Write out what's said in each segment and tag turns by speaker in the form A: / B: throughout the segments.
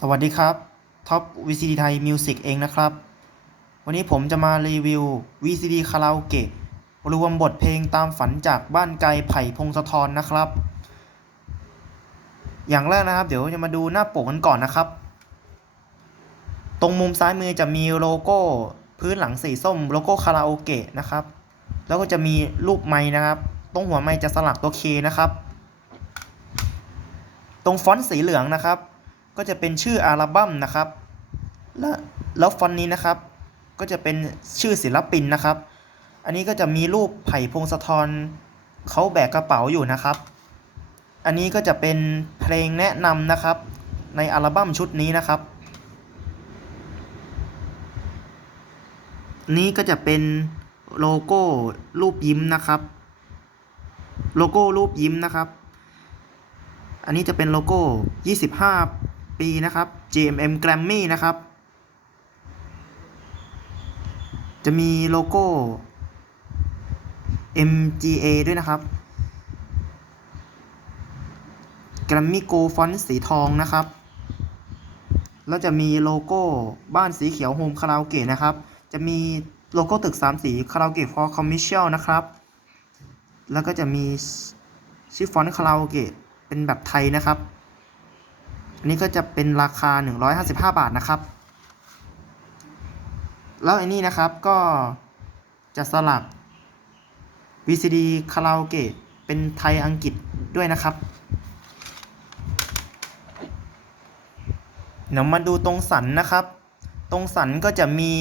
A: สวัสดีครับท็อป VCD ไทยมิวสิกเองนะครับ วันนี้ผมจะมารีวิว VCD คาราโอเกะรวมบทเพลงตามฝันจากบ้านไกลไผ่พงศธรนะครับ อย่างแรกนะครับ เดี๋ยวจะมาดูหน้าปกกันก่อนนะครับ ตรงมุมซ้ายมือจะมีโลโก้พื้นหลังสีส้มโลโก้คาราโอเกะนะครับ แล้วก็จะมีรูปไม้นะครับ ตรงหัวไม้จะสลักตัว K นะครับ ตรงฟอนต์สีเหลืองนะครับ ก็จะเป็นชื่ออัลบั้มนะครับ และแล้วฟอนต์นี้นะครับ ก็จะเป็นชื่อศิลปินนะครับ อันนี้ก็จะมีรูปไผ่พงศธรเขาแบกกระเป๋าอยู่นะครับ อันนี้ก็จะเป็นเพลงแนะนำนะครับ ในอัลบั้มชุดนี้นะครับ นี้ก็จะเป็นโลโก้รูปยิ้มนะครับ โลโก้รูปยิ้มนะครับ อันนี้จะเป็นโลโก้ 25 ปีนะครับ GMM Grammy นะครับ จะมีโลโก้ MGA ด้วยนะครับ Grammy Go Font สีทองนะครับ แล้วจะมีโลโก้บ้านสีเขียวโฮมคาราโอเกะนะครับ จะมีโลโก้ตึก 3 สีคาราโอเกะ for commercial นะครับ แล้วก็จะมีชื่อฟอนต์คาราโอเกะเป็นแบบไทยนะครับ นนี้ก็จะเป็นราคา 155 บาทนะครับ แล้วอันนี้นะครับก็จะสลัก VCD คาราโอเกะเป็นไทยอังกฤษด้วยนะครับ เดี๋ยวมาดูตรงสันนะครับ ตรงสันก็จะมี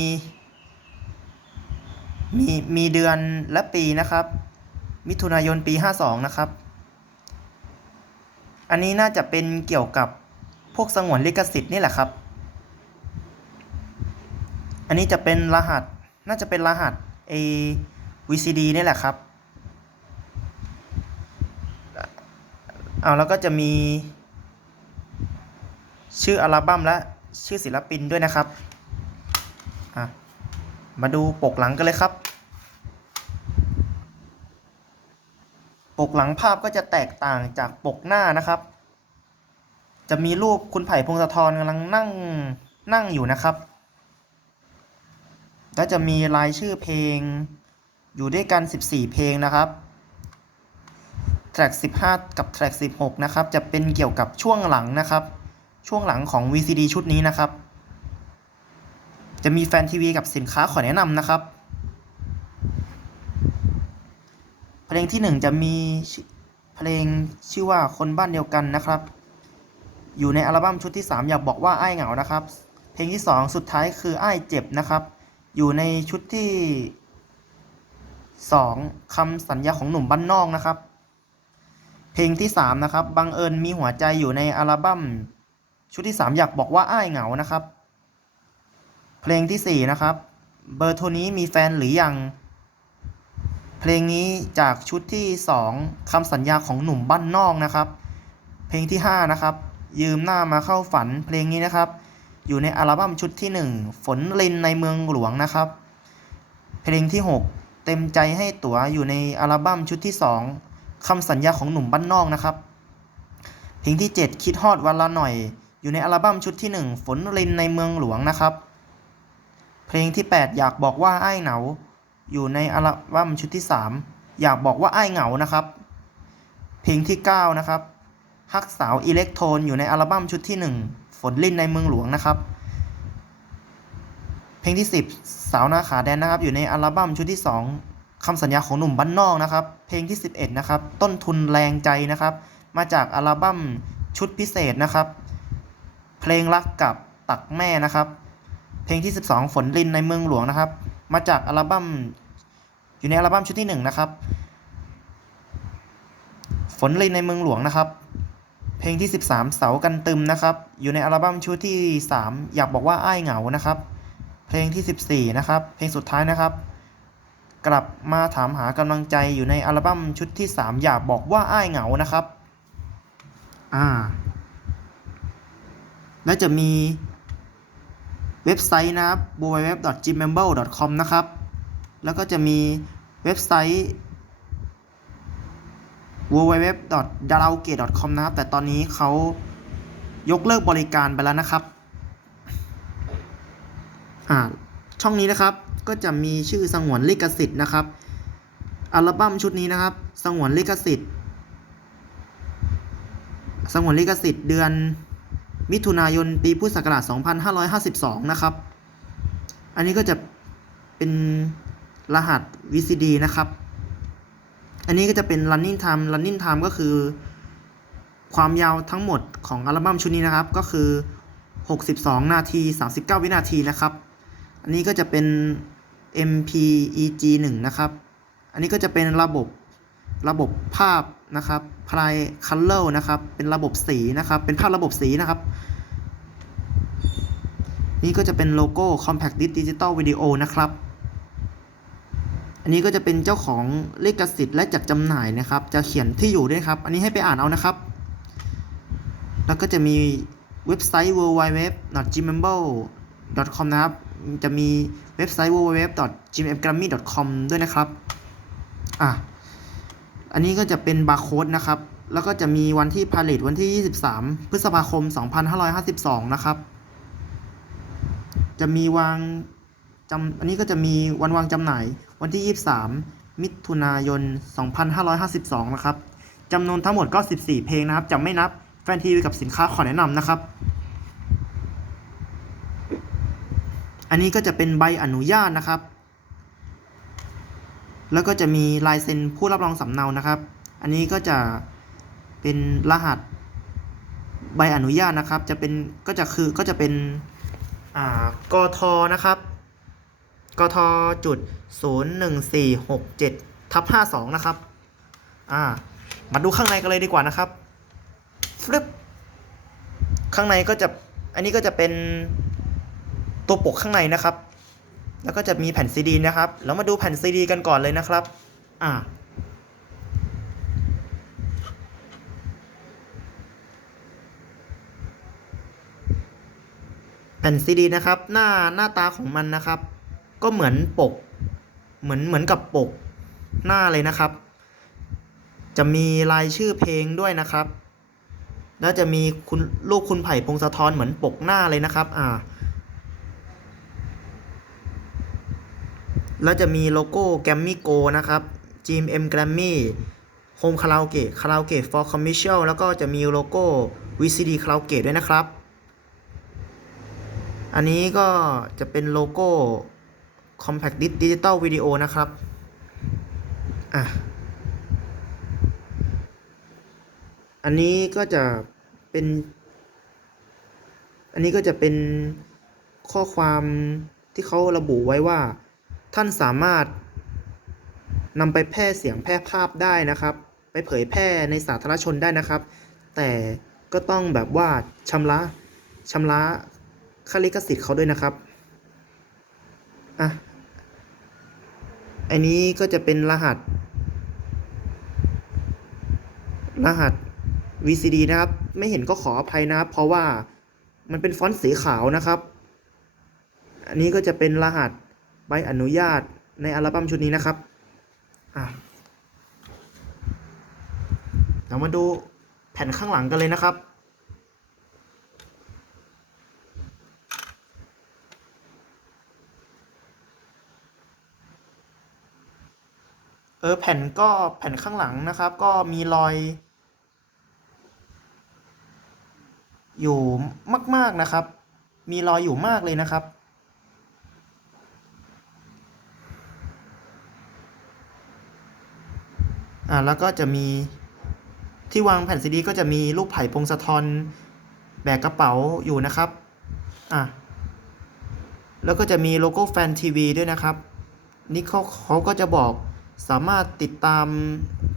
A: มีมีเดือนและปีนะครับ มิถุนายนปี 52 นะครับ อันนี้น่าจะเป็นเกี่ยวกับ พวกสงวนลิขสิทธิ์นี่แหละครับ อันนี้จะเป็นรหัสน่าจะเป็นรหัส A VCD นี่แหละครับเอาแล้วก็จะมี ชื่ออัลบั้มและชื่อศิลปินด้วยนะครับมาดูปกหลังกันเลยครับ ปกหลังภาพก็จะแตกต่างจากปกหน้านะครับ จะมีรูปคุณไผ่พงศธรกำลังนั่งนั่งอยู่นะครับ และจะมีรายชื่อเพลงอยู่ด้วยกัน 14 เพลงนะครับ แทร็ก 15 กับแทร็ก 16 นะครับ จะเป็นเกี่ยวกับช่วงหลังนะครับ ช่วงหลังของ VCD ชุดนี้นะครับ จะมีแฟนทีวีกับสินค้าขอแนะนำนะครับ เพลงที่หนึ่งจะมีเพลงชื่อว่าคนบ้านเดียวกันนะครับ อยู่ในอัลบั้มชุดที่ 3 อยากบอกว่าไอ้เหงานะครับ เพลงที่ 2 สุดท้ายคือไอ้เจ็บนะครับ อยู่ในชุดที่ 2คำสัญญาของหนุ่มบ้านนอกนะครับ เพลงที่ 3 นะครับบังเอิญมีหัวใจอยู่ในอัลบั้มชุดที่ 3 อยากบอกว่าอ้ายเหงานะครับ เพลงที่ 4 นะครับ เบอร์โทนี้มีแฟนหรือยัง เพลงนี้จากชุดที่ 2คำสัญญาของหนุ่มบ้านนอกนะครับ เพลงที่ 5 นะครับ ยืมหน้ามาเข้าฝันเพลงนี้นะครับ อยู่ในอัลบั้มชุดที่ 1 ฝนลินในเมืองหลวงนะครับ เพลงที่ 6 เต็มใจให้ตั๋วอยู่ในอัลบั้มชุดที่ 2คำสัญญาของหนุ่มบ้านนอกนะครับ เพลงที่ 7 คิดฮอดวันละหน่อย อยู่ในอัลบั้มชุดที่ 1 ฝนลินในเมืองหลวงนะครับ เพลงที่ 8 อยากบอกว่าไอ้เหงาอยู่ในอัลบั้มชุดที่ 3 อยากบอกว่าไอ้เหงานะครับ เพลงที่ 9 นะครับ ฮักสาวอิเล็กโทนอยู่ในอัลบั้มชุดที่ 1 ฝนลินในเมืองหลวงนะครับ เพลงที่ 10 สาวนาขาแดนนะครับ อยู่ในอัลบั้มชุดที่ 2คำสัญญาของหนุ่มบ้านนอกนะครับ เพลงที่ 11 นะครับ ต้นทุนแรงใจนะครับ มาจากอัลบั้มชุดพิเศษนะครับ เพลงรักกับตักแม่นะครับ เพลงที่ 12 ฝนลินในเมืองหลวงนะครับ มาจากอัลบั้มอยู่ในอัลบั้มชุดที่ 1 นะครับ ฝนลินในเมืองหลวงนะครับ เพลงที่ 13 เสากันตึมนะครับ อยู่ในอัลบั้มชุดที่ 3 อยากบอกว่าอ้ายเหงานะครับ เพลงที่ 14 นะครับ เพลงสุดท้ายนะครับ กลับมาถามหากำลังใจอยู่ในอัลบั้มชุดที่ 3 อยากบอกว่าอ้ายเหงานะครับอ่าและจะมีเว็บไซต์นะครับ www.gmember.com นะครับ แล้วก็จะมีเว็บไซต์ www.daraoke.com นะครับ แต่ตอนนี้เขายกเลิกบริการไปแล้วนะครับ อ่า ช่องนี้นะครับ ก็จะมีชื่อสงวนลิขสิทธิ์นะครับ อัลบั้มชุดนี้นะครับ สงวนลิขสิทธิ์ สงวนลิขสิทธิ์เดือนมิถุนายนปีพุทธศักราช 2552 นะครับ อันนี้ก็จะเป็นรหัส VCD นะครับ อันนี้ก็จะเป็น running time running time ก็คือ ความยาวทั้งหมดของอัลบั้มชุดนี้นะครับก็คือ 62 นาที 39 วินาทีนะครับ อันนี้ก็จะเป็น MPEG 1นะครับ อันนี้ก็จะเป็นระบบระบบภาพนะครับ Play Color นะครับ เป็นระบบสีนะครับ เป็นภาพระบบสีนะครับ นี่ก็จะเป็นโลโก้ Compact Disc Digital Video นะครับ อันนี้ก็จะเป็นเจ้าของลิขสิทธิ์และจัดจำหน่ายนะครับ จะเขียนที่อยู่ด้วยครับ อันนี้ให้ไปอ่านเอานะครับ แล้วก็จะมีเว็บไซต์ www.gmember.com นะครับ จะมีเว็บไซต์ www.gmgrammy.com ด้วยนะครับอะอันนี้ก็จะเป็นบาร์โค้ดนะครับ แล้วก็จะมีวันที่ผลิตวันที่ 23 พฤษภาคม 2552 นะครับ จะมีวางจำอันนี้ก็จะมีวันวางจำหน่าย วันที่ 23 มิถุนายน 2552 นะครับจำนวนทั้งหมดก็ 14 เพลงนะครับจะไม่นับแฟนทีวีกับสินค้าขอแนะนำนะครับ อันนี้ก็จะเป็นใบอนุญาตนะครับ แล้วก็จะมีลายเซ็นผู้รับรองสำเนานะครับ อันนี้ก็จะเป็นรหัสใบอนุญาตนะครับ จะเป็นก็จะคือก็จะเป็นอ่ากทนะครับ กทจุดศูนย์หนึ่งสี่หกเจ็ดทับห้าสองนะครับ อ่า มาดูข้างในกันเลยดีกว่านะครับฟลิปข้างในก็จะ อันนี้ก็จะเป็นตัวปกข้างในนะครับ แล้วก็จะมีแผ่นซีดีนะครับ แล้วมาดูแผ่นซีดีกันก่อนเลยนะครับ อ่าแผ่นซีดีนะครับ หน้าหน้าตาของมันนะครับ ก็เหมือนปก เหมือนเหมือนกับปกหน้าเลยนะครับ จะมีรายชื่อเพลงด้วยนะครับ แล้วจะมีคุณลูกคุณไผ่พงศธรเหมือนปกหน้าเลยนะครับอ่าแล้วจะมีโลโก้ g r a m m y Go นะครับ GMM Grammy Home Karaoke Karaoke for Commercial แล้วก็จะมีโลโก้ VCD Karaoke ด้วยนะครับ อันนี้ก็จะเป็นโลโก้ Compact Disc Digital Video นะครับ อะ อันนี้ก็จะเป็น อันนี้ก็จะเป็นข้อความที่เขาระบุไว้ว่า ท่านสามารถนำไปแพร่เสียงแพร่ภาพได้นะครับ ไปเผยแพร่ในสาธารณชนได้นะครับ แต่ก็ต้องแบบว่าชำระชำระค่าลิขสิทธิ์เขาด้วยนะครับ อะ อันนี้ก็จะเป็นรหัส รหัส VCD นะครับ ไม่เห็นก็ขออภัยนะครับ เพราะว่ามันเป็นฟอนต์สีขาวนะครับ อันนี้ก็จะเป็นรหัสใบอนุญาตในอัลบั้มชุดนี้นะครับอะเรามาดูแผ่นข้างหลังกันเลยนะครับ ออแผ่นก็แผ่นข้างหลังนะครับ ก็มีรอย อยู่มาก ๆนะครับ มีรอยอยู่มากเลยนะครับ อ่าแล้วก็จะมีที่วางแผ่นซีดีก็จะมีรูปไผ่พงศธรแบกกระเป๋าอยู่นะครับ อะ แล้วก็จะมีโลโก้แฟนทีวีด้วยนะครับ นี่เขาเขาก็จะบอก สามารถติดตาม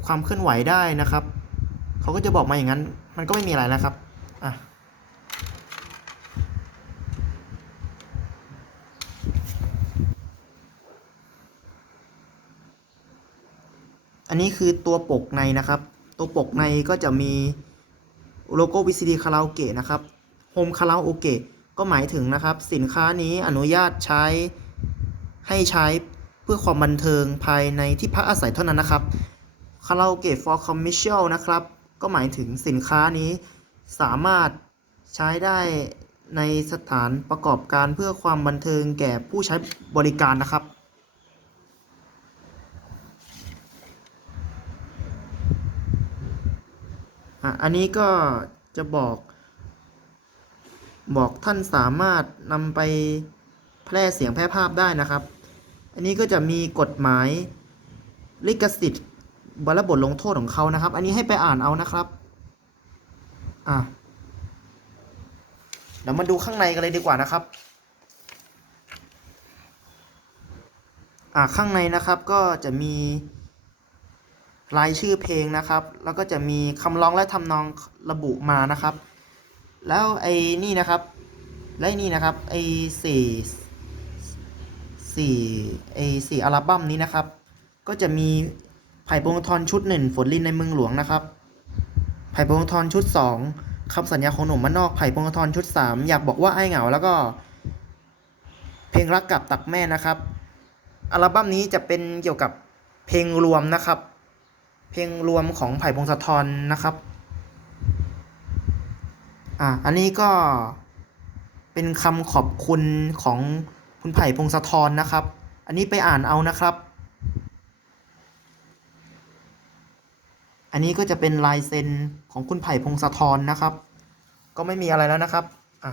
A: ความเคลื่อนไหวได้นะครับ เขาก็จะบอกมาอย่างนั้น มันก็ไม่มีอะไรแล้วครับ อะ อันนี้คือตัวปกในนะครับ ตัวปกในก็จะมีโลโก้ VCD คาราโอเกะนะครับ Home คาราโอเกะก็หมายถึงนะครับ สินค้านี้อนุญาตใช้ให้ใช้ พื่อความบันเทิงภายในที่พักอาศัยเท่านั้นนะครับคาราโอเกะ for commercial นะครับ ก็หมายถึงสินค้านี้สามารถใช้ได้ในสถานประกอบการเพื่อความบันเทิงแก่ผู้ใช้บริการนะครับอะอันนี้ก็จะบอก บอกท่านสามารถนำไปแพร่เสียงแพร่ภาพได้นะครับ อันนี้ก็จะมีกฎหมายลิขสิทธิ์บรรบทลงโทษของเขานะครับ อันนี้ให้ไปอ่านเอานะครับ อะเดี๋ยวมาดูข้างในกันเลยดีกว่านะครับ อะข้างในนะครับก็จะมีรายชื่อเพลงนะครับ แล้วก็จะมีคำร้องและทำนองระบุมานะครับ แล้วไอ้นี่นะครับ และไอ้นี่นะครับไอ้สี่ สี่ไอ้สี่อัลบั้มนี้นะครับ ก็จะมีไผ่พงศธรชุดหนึ่งฝนลินในเมืองหลวงนะครับ ไผ่พงศธรชุดสองคำสัญญาของหนุ่มบ้านนอกไผ่พงศธรชุดสามอยากบอกว่าไอ้เหงาแล้วก็ เพลงรักกับตักแม่นะครับ อัลบั้มนี้จะเป็นเกี่ยวกับเพลงรวมนะครับ เพลงรวมของไผ่พงศธรนะครับอะอันนี้ก็เป็นคำขอบคุณของ คุณไผ่พงศธรนะครับ อันนี้ไปอ่านเอานะครับ อันนี้ก็จะเป็นลายเซ็นของคุณไผ่พงศธรนะครับ ก็ไม่มีอะไรแล้วนะครับอะ